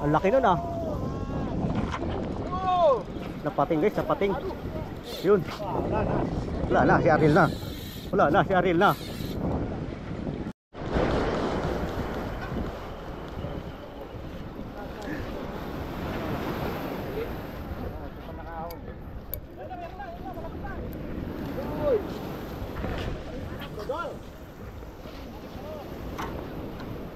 Ang laki nun ah. Napating guys, napating. Yun. Wala na, si Ariel na. Wala na, si Ariel na.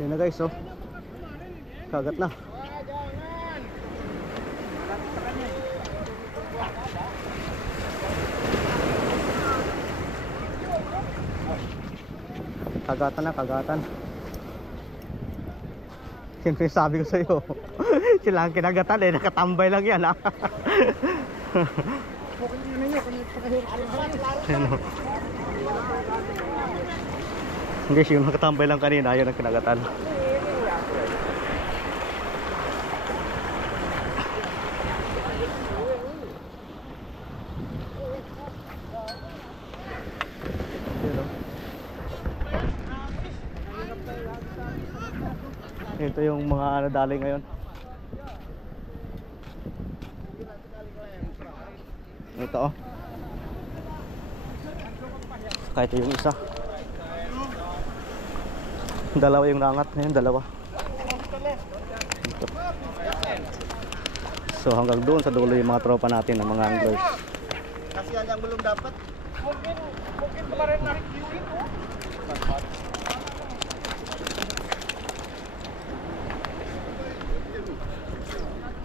Yan na guys, oh. Kagat na. Kagatan na, kagatan. Siyempre sabi ko sa iyo, sila ang kinagatan eh, nakatambay lang yan ah. Hindi, yung nakatambay lang kanina, yun ang kinagatan. Ito yung mga nadali ngayon. Ito oh. Kahit yung isa. Dalawa yung nangat ngayon, dalawa. Ito. So hanggang doon sa dulo yung mga tropa natin ng mga anglers. Kasi yan ang belum dapat. Mungkin kemarin narik Yuri tuh.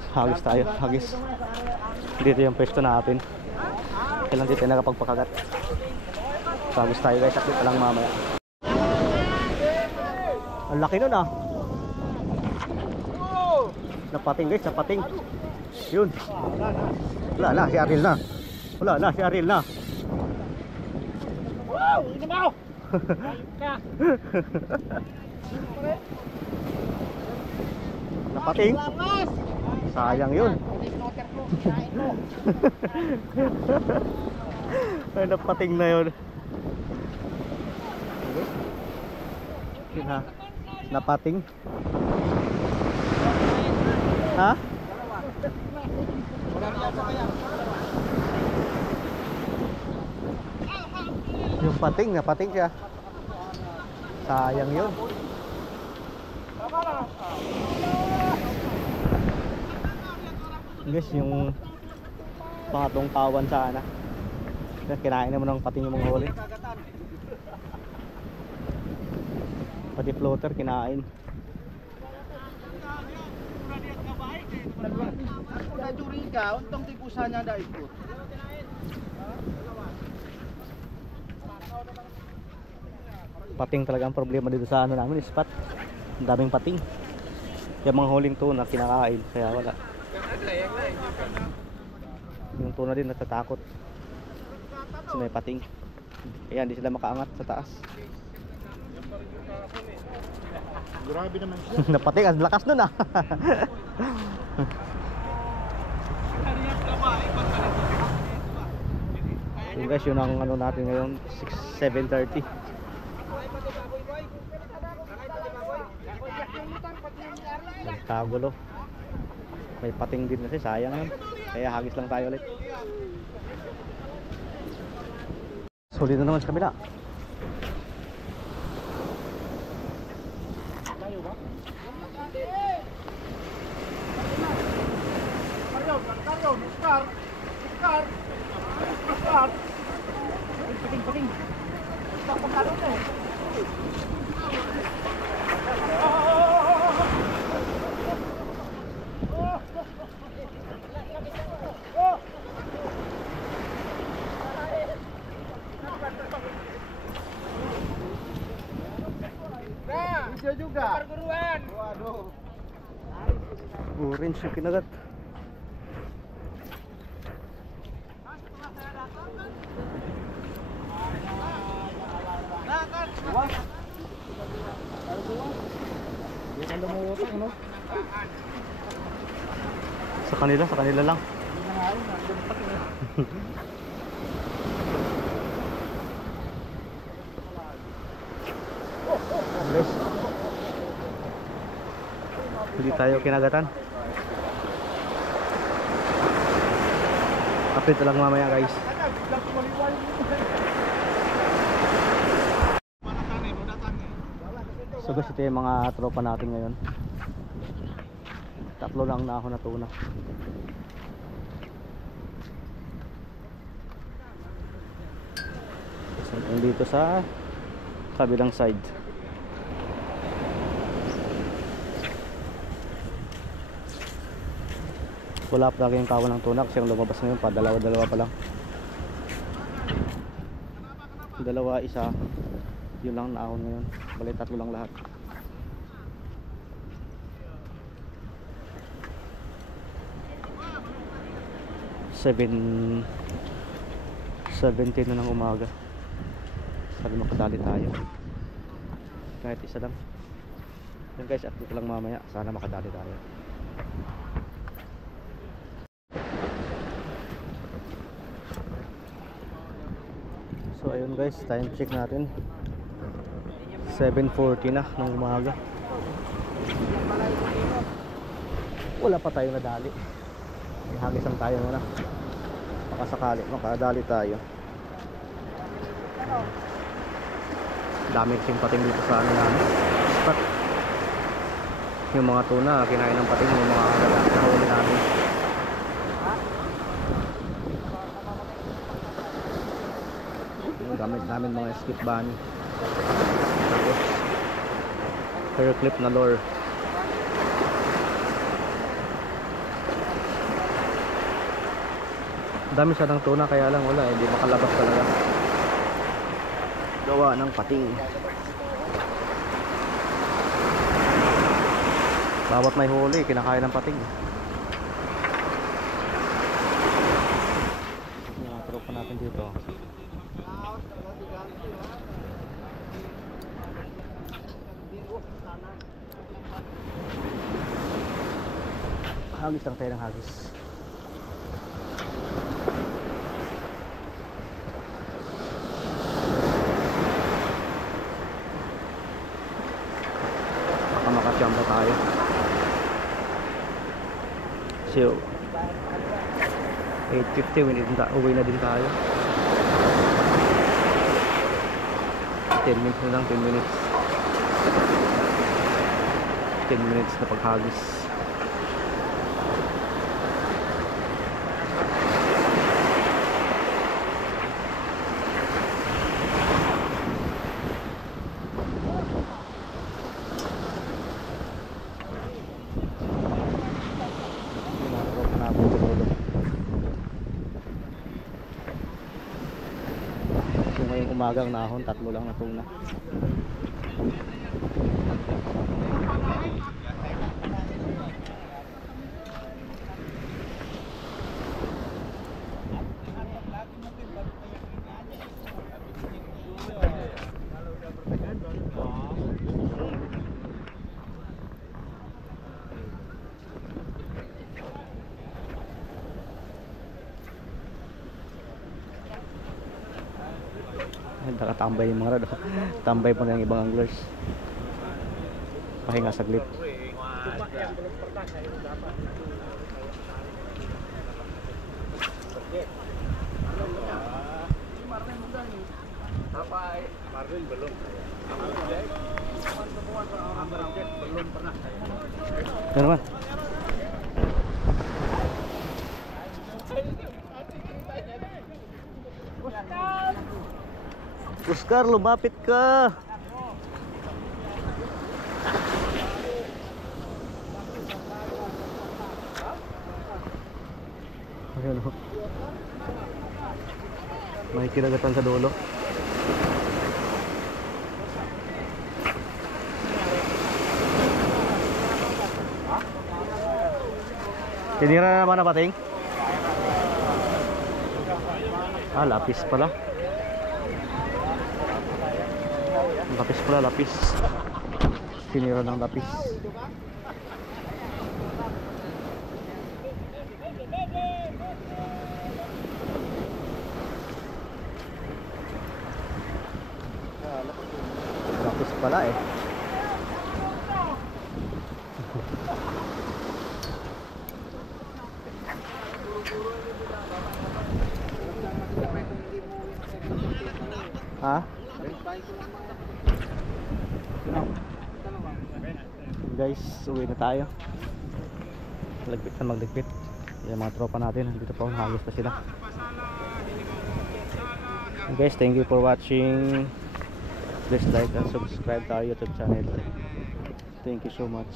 Hagis tayo, hagis. Dito yung pwesto natin. Kailan dito nakapagpakagat. Hagis tayo guys, sakit pa lang mamaya. Ang laki nun ah. Napating guys, napating. Yun. Wala na, si Ariel na. Wala na, si Ariel na. Wow, ini mau. Napating. Sayang yun. Ay, napating na yun. Napating. Ha? Yung pating, napating siya. Sayang yun. Guys, yung pangatong tawan sana. Kinain naman ng pating yung mga huli. Pati floater kinain. Aku udah curiga, untung tipusannya ada ikut. Pating talaga ang problema dito sa ano namin, spot. Ang daming pating. Yung mga huling tuna kinakain, kaya wala. Yung tuna din natatakot kasi may pating. Kaya hindi sila makaangat sa taas. Grabe naman siya. Napating, ang lakas nun ah. So guys, yun ang ano natin ngayon, 7:30. Nagkagulo. May pating din kasi, sayang yun. Kaya hagis lang tayo ulit. Solid na naman sa kabila. Hijau juga. Perguruan. Waduh. Orange yung kinagat. Sa kanila lang. Guys, hindi tayo kinagatan. Update lang mamaya guys. So guys, ito yung mga tropa natin ngayon. Tatlo lang na ako na tuna. So, dito sa kabilang side. Wala pa lagi yung kawan ng tuna kasi yung lumabas ngayon pa dalawa pa lang. Dalawa, isa. Yun lang naahon ngayon. Bali tatlo lang lahat. Seven 17 na ng umaga. Sabi makadali tayo. Kahit isa lang. Yan guys, update lang mamaya. Sana makadali tayo. So ayun guys, time check natin. 7:40 na ng umaga. Wala pa tayong nadali. Ihagis lang tayo muna. Baka sakali makadali tayo. Dami kasing pating dito sa ano namin spot. Yung mga tuna kinain ng pating, yung mga nahuli namin. Yung gamit namin mga skip bunny, hair clip na lure. Dami siya ng tuna kaya lang wala, hindi makalabas talaga. Gawa ng pating. Bawat may huli, kinakain ng pating. Yung mga tropa natin dito. Hagis lang tayo ng hagis. Baka makachamba tayo. So 8:50 uwi na din tayo. 10 minutes na lang, 10 minutes. 10 minutes na paghagis. Ngayong umagang nahon, tatlo lang na tuna. Nakatambay yung mga rado. Tambay po na yung ibang anglers. Pahinga saglit. Ano naman? Oscar, lumapit ka. Ayan o. May kinagatan sa dulo. Tinira na naman na pating? Ah, lapis pala. Lapis pala, lapis. Tinira ng lapis. Lapis pala eh. Ha? Guys, uwi na tayo. Lagpit na magligpit. Yung mga tropa natin dito pa, hagis na sila. Guys, thank you for watching. Please like and subscribe to our YouTube channel. Thank you so much.